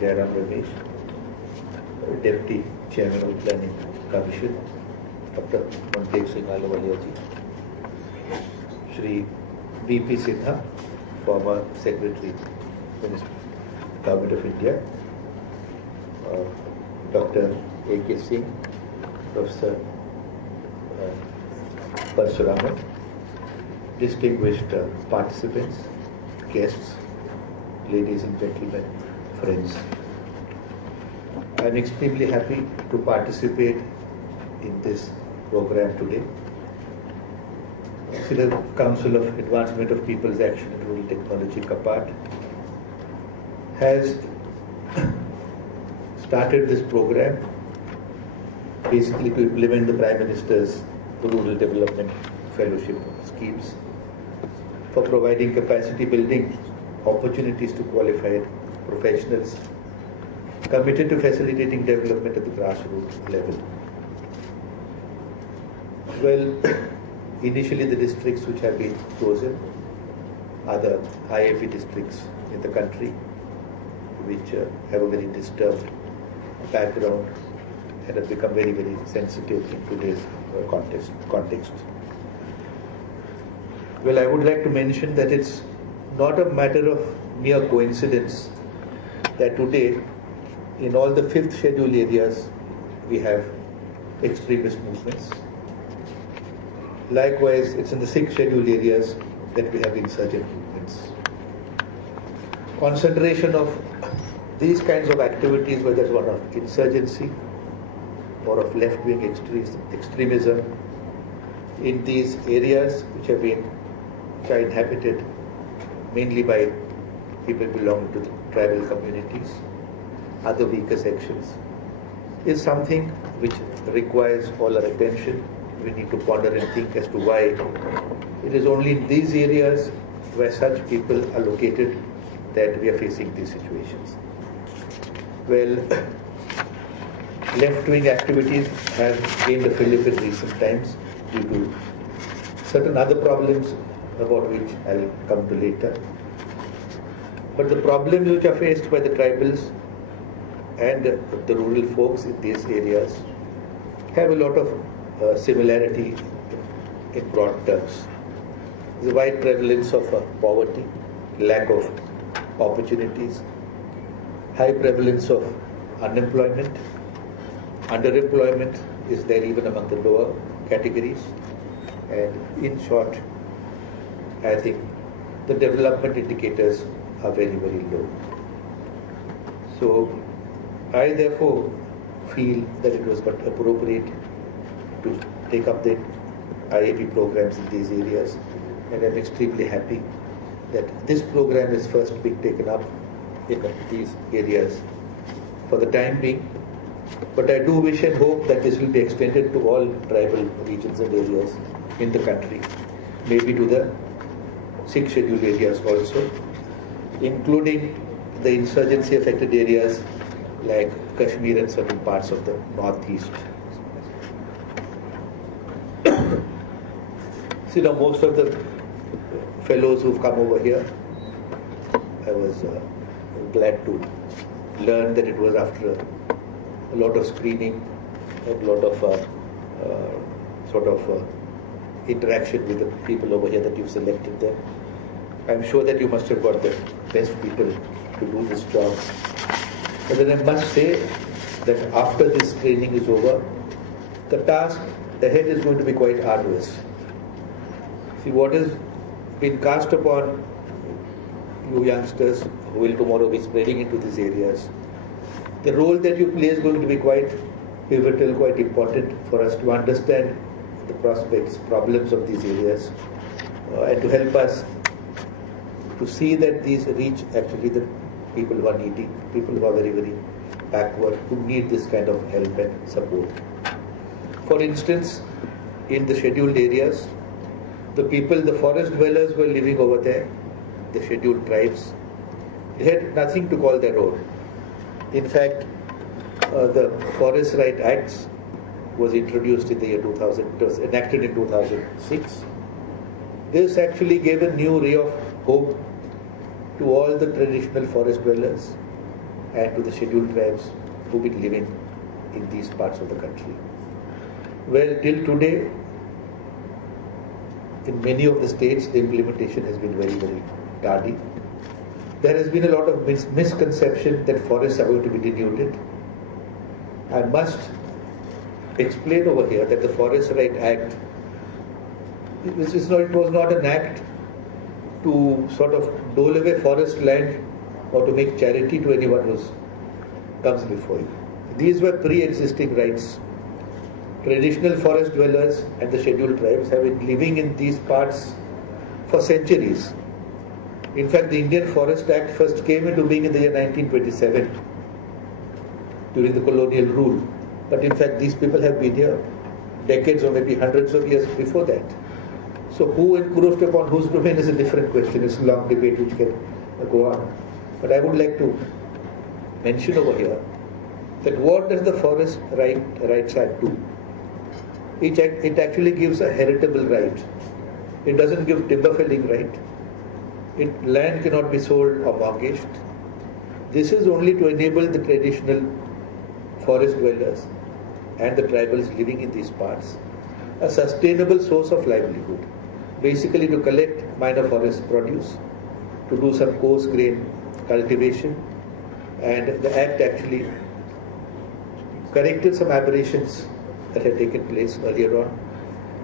Jairam Ramesh, Deputy Chairman of Planning Commission, Dr. Mantek Singh Ahluwalia ji, Shri V Sinha, former Secretary, Minister, Govt of India, Dr. A.K. Singh, Professor Parshuraman, distinguished participants, guests, ladies and gentlemen, friends. I am extremely happy to participate in this program today. The Council of Advancement of People's Action in Rural Technology, CAPAT, has started this program basically to implement the Prime Minister's Rural Development Fellowship schemes for providing capacity building opportunities to qualified professionals committed to facilitating development at the grassroots level. Well, initially the districts which have been chosen are the IAP districts in the country, which have a very disturbed background and have become very, very sensitive in today's context. Well, I would like to mention that it's not a matter of mere coincidence that today in all the 5th schedule areas we have extremist movements. Likewise, it's in the 6th schedule areas that we have insurgent movements. Concentration of these kinds of activities, whether it's one of insurgency or of left-wing extremism, in these areas which are inhabited mainly by people belonging to the tribal communities, other weaker sections, is something which requires all our attention. We need to ponder and think as to why it is only in these areas where such people are located that we are facing these situations. Well, left-wing activities have gained a fillip in recent times due to certain other problems about which I'll come to later. But the problems which are faced by the tribals and the rural folks in these areas have a lot of similarity in broad terms. The wide prevalence of poverty, lack of opportunities, high prevalence of unemployment, underemployment is there even among the lower categories, and in short, I think the development indicators are very, very low. So I therefore feel that it was but appropriate to take up the IAP programs in these areas, and I'm extremely happy that this program is first being taken up in these areas for the time being. But I do wish and hope that this will be extended to all tribal regions and areas in the country, maybe to the 6th schedule areas also, including the insurgency affected areas like Kashmir and certain parts of the northeast. See, now most of the fellows who've come over here, I was glad to learn that it was after a lot of screening and a lot of interaction with the people over here that you've selected them. I'm sure that you must have got the best people to do this job. But then I must say that after this training is over, the task ahead is going to be quite arduous. See, what has been cast upon you youngsters who will tomorrow be spreading into these areas, the role that you play is going to be quite pivotal, quite important for us to understand the prospects, problems of these areas, and to help us to see that these reach actually the people who are needy, people who are very, very backward, who need this kind of help and support. For instance, in the scheduled areas, the people, the forest dwellers who were living over there, the scheduled tribes, they had nothing to call their own. In fact, the Forest Right Acts was introduced in the year 2000, it was enacted in 2006, This actually gave a new ray of hope to all the traditional forest dwellers and to the scheduled tribes who've been living in these parts of the country. Well, till today, in many of the states, the implementation has been very, very tardy. There has been a lot of misconception that forests are going to be denuded. I must explain over here that the Forest Right Act, it was not an act to sort of dole away forest land or to make charity to anyone who comes before you. These were pre-existing rights. Traditional forest dwellers and the scheduled tribes have been living in these parts for centuries. In fact, the Indian Forest Act first came into being in the year 1927 during the colonial rule. But in fact, these people have been here decades or maybe hundreds of years before that. So who encroached upon whose domain is a different question. It's a long debate which can go on. But I would like to mention over here that what does the Forest Rights Act do? It actually gives a heritable right. It doesn't give timber felling right. Land cannot be sold or mortgaged. This is only to enable the traditional forest dwellers and the tribals living in these parts a sustainable source of livelihood. Basically to collect minor forest produce, to do some coarse grain cultivation, and the Act actually corrected some aberrations that had taken place earlier on.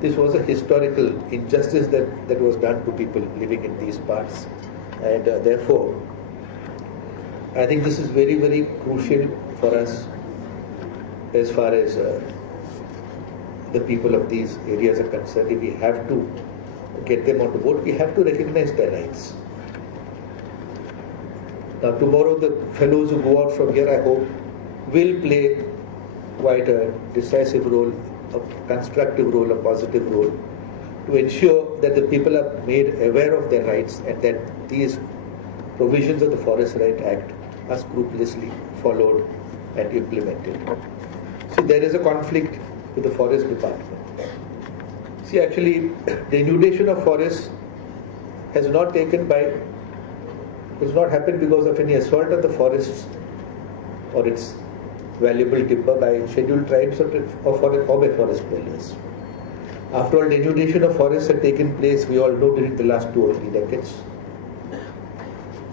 This was a historical injustice that was done to people living in these parts, and therefore I think this is very, very crucial for us as far as the people of these areas are concerned. If we have to get them on board, we have to recognize their rights. Now tomorrow the fellows who go out from here, I hope, will play quite a decisive role, a constructive role, a positive role, to ensure that the people are made aware of their rights and that these provisions of the Forest Right Act are scrupulously followed and implemented. See, there is a conflict with the Forest Department. See, actually, denudation of forests has not happened because of any assault on the forests or its valuable timber by scheduled tribes or by forest dwellers. After all, denudation of forests had taken place, we all know, during the last 2 or 3 decades.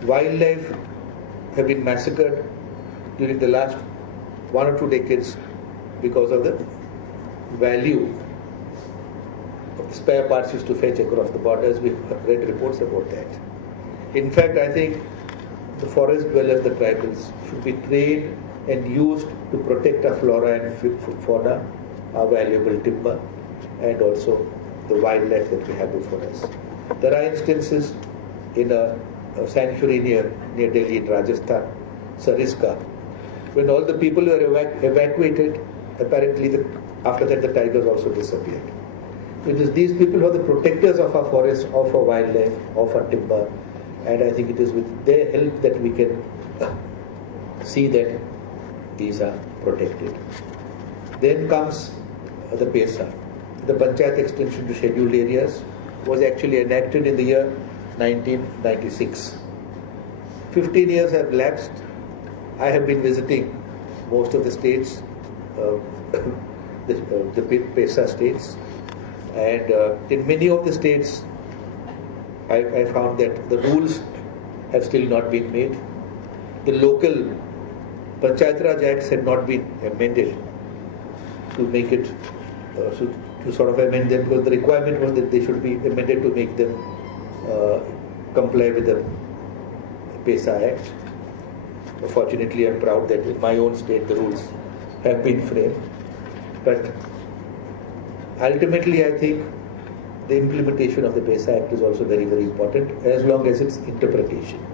Wildlife have been massacred during the last 1 or 2 decades because of the value of the spare parts used to fetch across the borders. We've read reports about that. In fact, I think the forest dwellers, the tribals, should be trained and used to protect our flora and fauna, our valuable timber, and also the wildlife that we have before us. There are instances in a sanctuary near Delhi in Rajasthan, Sariska, when all the people were evacuated, apparently after that the tigers also disappeared. It is these people who are the protectors of our forests, of our wildlife, of our timber, and I think it is with their help that we can see that these are protected. Then comes the PESA. The Panchayati extension to scheduled areas was actually enacted in the year 1996. 15 years have lapsed. I have been visiting most of the states, the PESA states, and in many of the states I found that the rules have still not been made. The local Panchayat Raj Acts had not been amended to make it, to sort of amend them, because the requirement was that they should be amended to make them comply with the PESA Act. Fortunately, I'm proud that in my own state the rules have been framed. But ultimately, I think the implementation of the PESA Act is also very, very important, as long as its interpretation.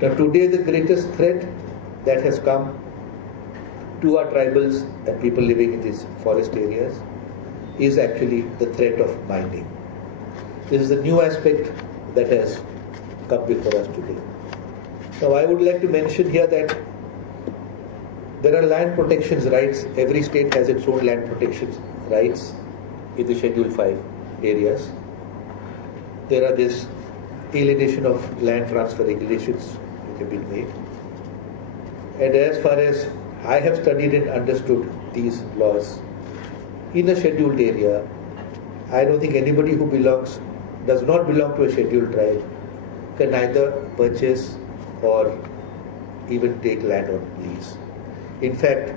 Now, today the greatest threat that has come to our tribals and people living in these forest areas is actually the threat of mining. This is a new aspect that has come before us today. Now, I would like to mention here that there are land protections rights. Every state has its own land protections rights in the Schedule 5 areas. there are this alienation of land transfer regulations which have been made. And as far as I have studied and understood these laws, in a scheduled area, I don't think anybody who does not belong to a scheduled tribe can either purchase or even take land on lease. In fact,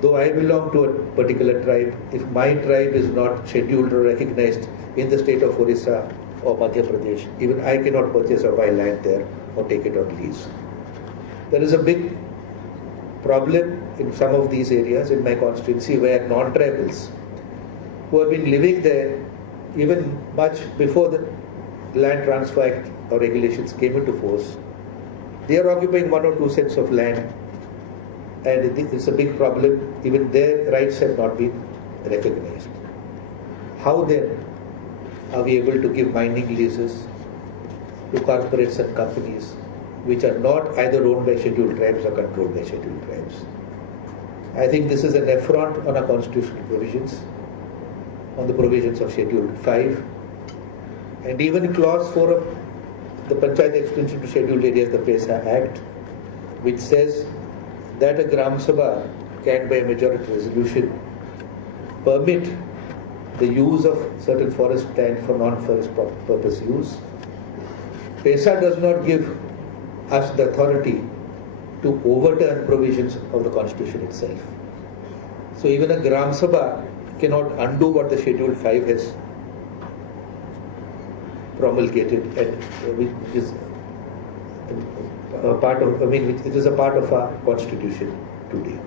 though I belong to a particular tribe, if my tribe is not scheduled or recognized in the state of Orissa or Madhya Pradesh, even I cannot purchase or buy land there or take it on lease. There is a big problem in some of these areas in my constituency where non-tribals who have been living there even much before the Land Transfer Act or regulations came into force, they are occupying 1 or 2 cents of land, and it's a big problem. Even their rights have not been recognized. How then are we able to give mining leases to corporates and companies which are not either owned by scheduled tribes or controlled by scheduled tribes? I think this is an affront on our constitutional provisions, on the provisions of Schedule 5, and even Clause 4 of the Panchayati Extension to Scheduled Areas, the PESA Act, which says that a Gram Sabha can, by a majority resolution, permit the use of certain forest land for non-forest purpose use. PESA does not give us the authority to overturn provisions of the Constitution itself. So even a Gram Sabha cannot undo what the Schedule 5 has promulgated, and which is a part of, it is a part of our Constitution today.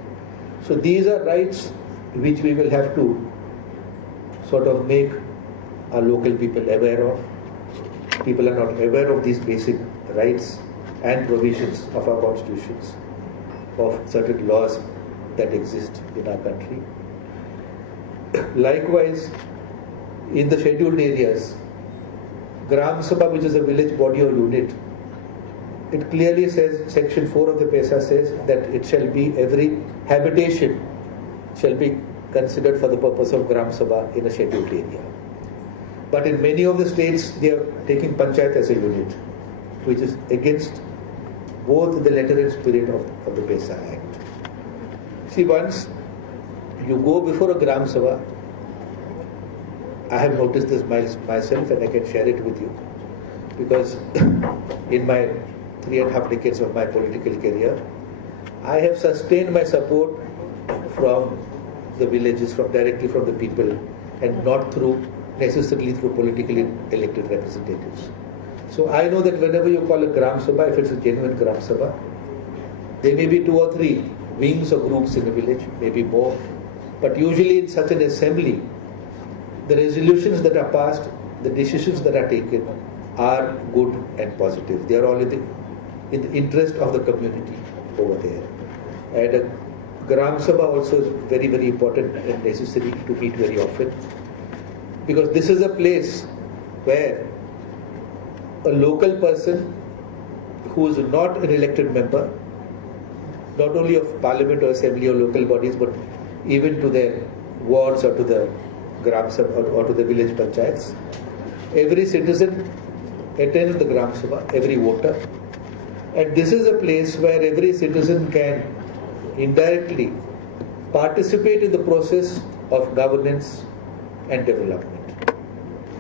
So these are rights which we will have to sort of make our local people aware of. People are not aware of these basic rights and provisions of our constitutions, of certain laws that exist in our country. Likewise, in the scheduled areas, Gram Sabha, which is a village body or unit, it clearly says, Section 4 of the PESA says that it shall be, every habitation shall be considered for the purpose of Gram Sabha in a scheduled area. But in many of the states, they are taking Panchayat as a unit, which is against both the letter and spirit of the PESA Act. See, once you go before a Gram Sabha, I have noticed this myself and I can share it with you, because in my 3.5 decades of my political career, I have sustained my support from the villages, directly from the people, and not necessarily through politically elected representatives. So I know that whenever you call a Gram Sabha, if it's a genuine Gram Sabha, there may be 2 or 3 wings or groups in the village, maybe more, but usually in such an assembly, the resolutions that are passed, the decisions that are taken are good and positive. They are all in the interest of the community over there. And a Gram Sabha also is very, very important and necessary to meet very often, because this is a place where a local person who is not an elected member, not only of parliament or assembly or local bodies, but even to their wards or to the Gram Sabha or to the village panchayats, every citizen attends the Gram Sabha, every voter, and this is a place where every citizen can indirectly participate in the process of governance and development.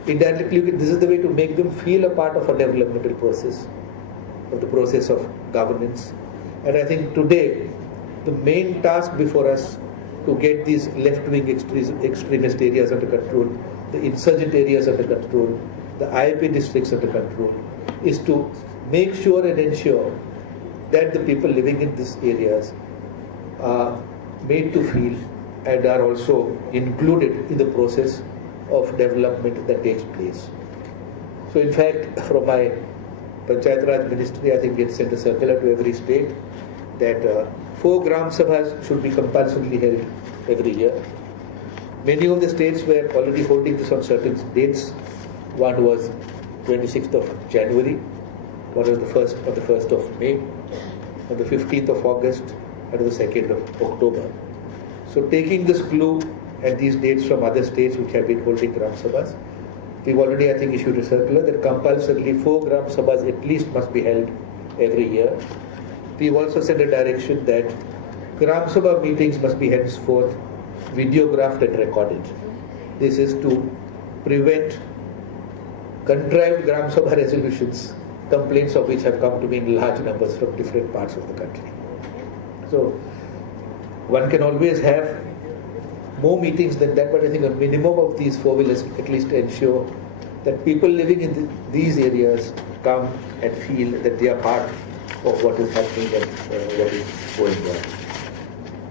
Indirectly, this is the way to make them feel a part of a developmental process, of the process of governance. And I think today, the main task before us to get these left-wing extremist areas under control, the insurgent areas under control, the IIP districts under control, is to make sure and ensure that the people living in these areas are made to feel and are also included in the process of development that takes place. So in fact, from my Panchayat Raj Ministry, I think we had sent a circular to every state that 4 Gram Sabhas should be compulsorily held every year. Many of the states were already holding this on certain dates. One was 26th of January, one was the 1st of May, on the 15th of August, and the 2nd of October. So taking this clue and these dates from other states which have been holding Gram Sabhas, We've already, I think, issued a circular that compulsorily 4 Gram Sabhas at least must be held every year. We've also sent a direction that Gram Sabha meetings must be henceforth videographed and recorded. This is to prevent contrived Gram Sabha resolutions, complaints of which have come to me in large numbers from different parts of the country. So one can always have more meetings than that, but I think a minimum of these 4 will at least ensure that people living in these areas come and feel that they are part of what is happening and what is going on.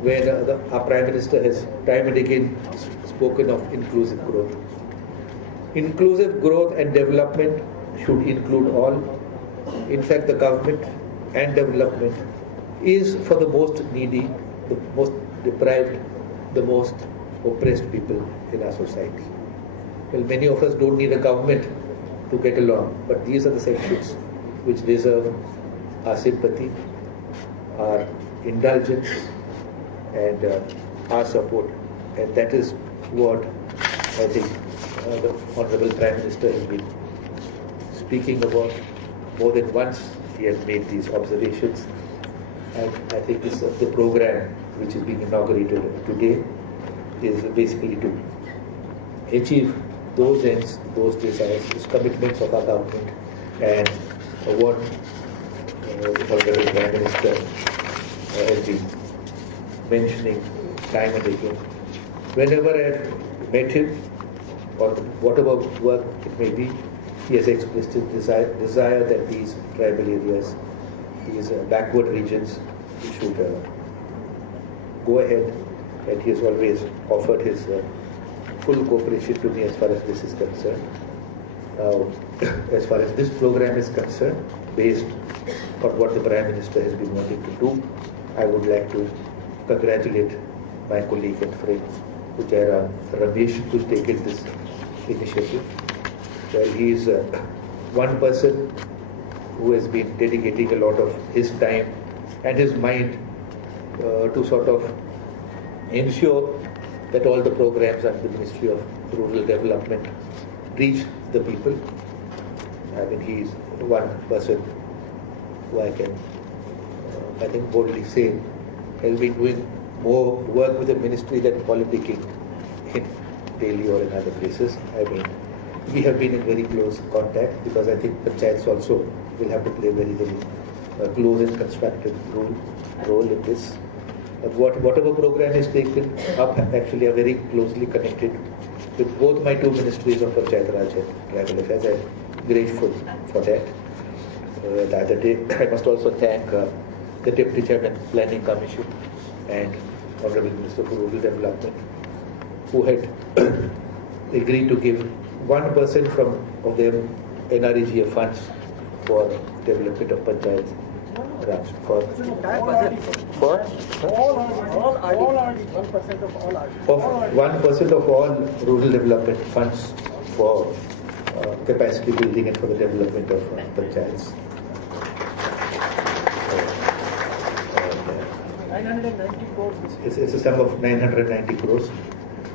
Where our Prime Minister has time and again spoken of inclusive growth. Inclusive growth and development should include all. In fact, the government and development is for the most needy, the most deprived, the most oppressed people in our society. Well, many of us don't need a government to get along, but these are the sections which deserve our sympathy, our indulgence, and our support. And that is what I think the Honorable Prime Minister has been speaking about. More than once he has made these observations. And I think the program which is being inaugurated today is basically to achieve those ends, those desires, those commitments of our government, and what the Honorable Prime Minister has been mentioning time and again. Whenever I've met him, or whatever work it may be, he has expressed his desire that these tribal areas, these backward regions, should go ahead, and he has always offered his full cooperation to me as far as this is concerned. As far as this program is concerned, based on what the Prime Minister has been wanting to do, I would like to congratulate my colleague and friend, Ujjara Ramesh, who's taken this initiative. Well, he is one person who has been dedicating a lot of his time and his mind to sort of ensure that all the programs under the Ministry of Rural Development reach the people. I mean, he is one person who I can, I think, boldly say has been doing more work with the ministry than politicking in Delhi or in other places. I mean, we have been in very close contact because I think panchayats also will have to play a very, very close and constructive role in this. Whatever program is taken up actually are very closely connected with both my two ministries of Panchayat Raj and Tribal Affairs. I'm grateful for that. The other day, I must also thank the Deputy Chairman Planning Commission and Honorable Minister for Rural Development, who had agreed to give 1% of their NREGF funds for development of Panchayat Raj. For 1% of all rural development funds for capacity building and for the development of panchayats. 990 crores. It's a sum of 990 crores.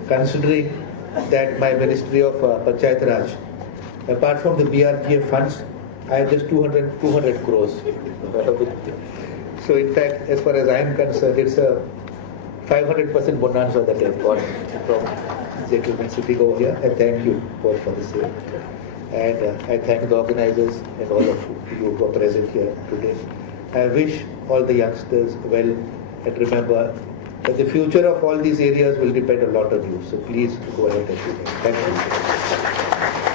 Considering that my Ministry of Panchayat Raj, apart from the PMRDF funds, I have just 200 crores. So in fact, as far as I am concerned, it's a 500% bonanza that I've got from gentlemen sitting over here. I thank you both for the same. And I thank the organizers and all of you who are present here today. I wish all the youngsters well, and remember that the future of all these areas will depend a lot on you. So please go ahead and do that. Thank you.